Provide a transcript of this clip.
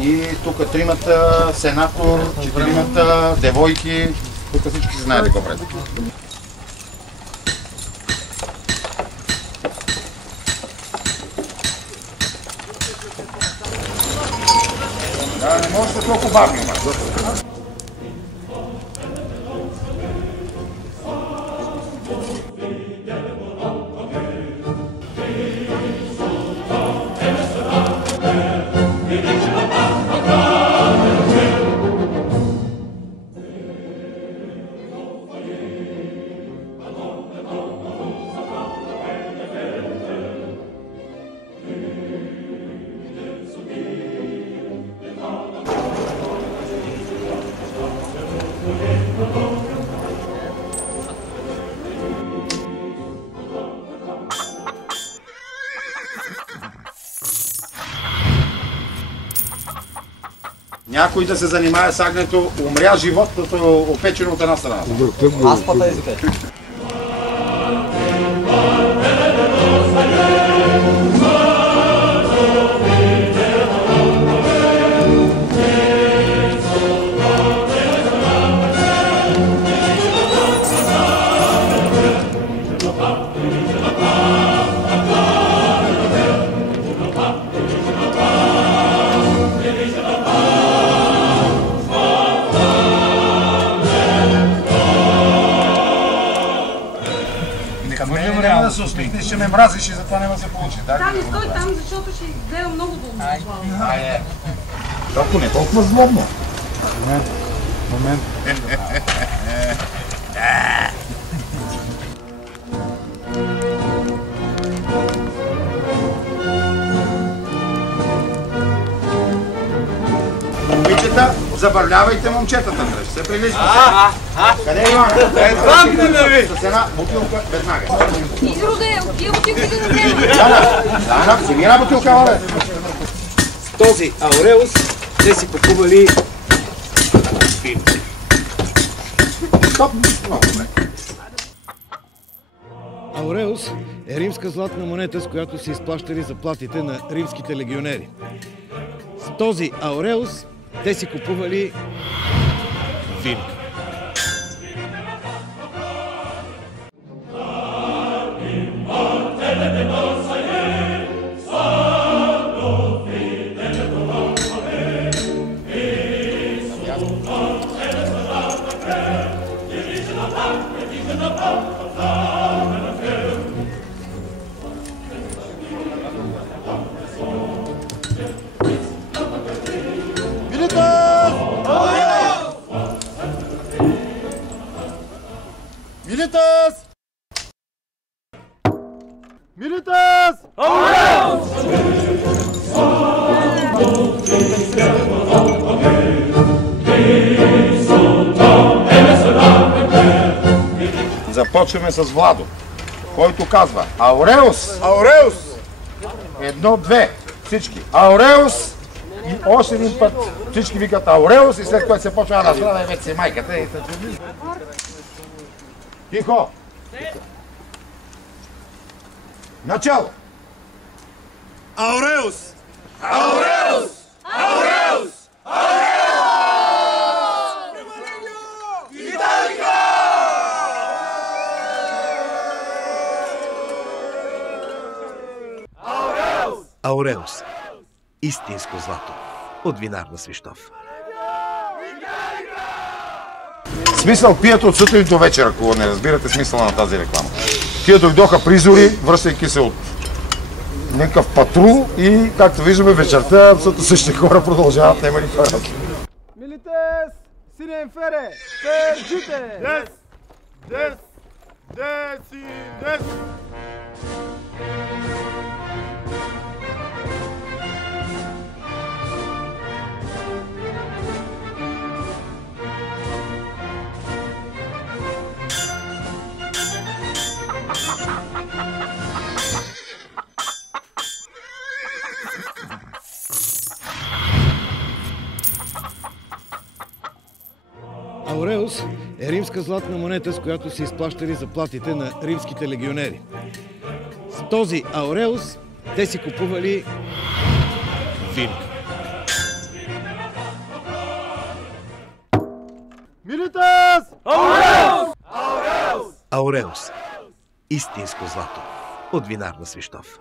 И тук тримата, сенатор, четиримата, девойки, тук всички се знаят какво пред. Да, не може да толкова бавно, някой да се занимае с агнето, умря животното опечено от една страна. Аз пата езика. Няма да се усмихнеш, ще ме мразиш и затова няма да се получи. Да, не стой там, защото ще гледам много дълго. Айде. Толкова не толкова злобно. Момент. Момичета, забавлявайте момчетата, ще се приличате. Къде е Иван? С една бутилка веднага. Изроде, от тия бутилки да взема. Дана, вземи една бутилка, вале. С този Ауреус те си купували филм. Стоп! Много добре. Ауреус е римска златна монета, с която са изплащали заплатите на римските легионери. С този Ауреус те си купували филм. Милитас! Милитас! Ауреус! Започваме с Владо, който казва Ауреус! Ауреус! Едно, две, всички. Ауреус! И още един път всички викат Ауреус и след което се почва да разгледа и вече си майката. Тихо! Начало! Ауреус! Ауреус! Ауреус! Ауреус! Ауреус. Истинско злато. От винар на Свищов. Смисъл пият от сутрин до вечер, ако не разбирате смисъла на тази реклама. Тия дойдоха призори, връщайки се от някакъв патрул и, както виждаме, вечерта същите хора продължават, няма никаква разлика. Милитес! Сине инфере! Пержите! Дес! Дес! Деси! Дес! Ауреус е римска златна монета, с която са изплащали заплатите на римските легионери. С този Ауреус те си купували вино. Милитес! Ауреус! Ауреус. Истинско злато. От винар на Свищов.